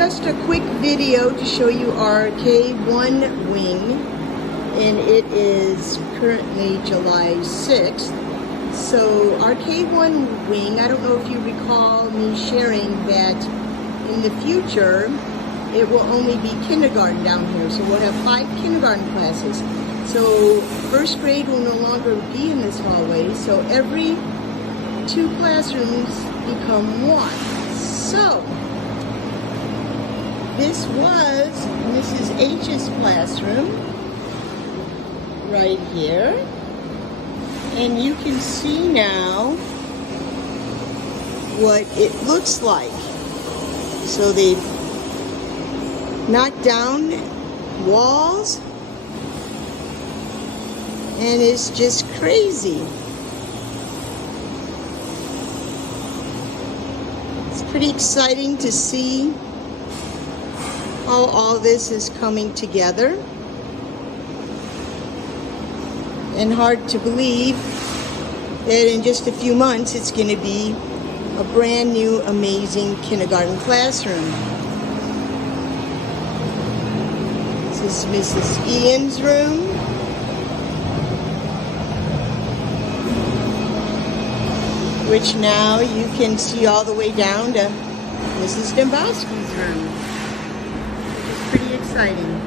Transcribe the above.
Just a quick video to show you our K1 wing, and it is currently July 6th. So our K1 wing, I don't know if you recall me sharing that in the future it will only be kindergarten down here. So we'll have 5 kindergarten classes. So first grade will no longer be in this hallway, so every 2 classrooms become 1. So this was Mrs. H's classroom right here, and you can see now what it looks like. So they've knocked down walls, and it's just crazy. It's pretty exciting to see how all this is coming together, and hard to believe that in just a few months it's going to be a brand new amazing kindergarten classroom. This is Mrs. Ian's room. Which now you can see all the way down to Mrs. Dembowski's room. Which is pretty exciting.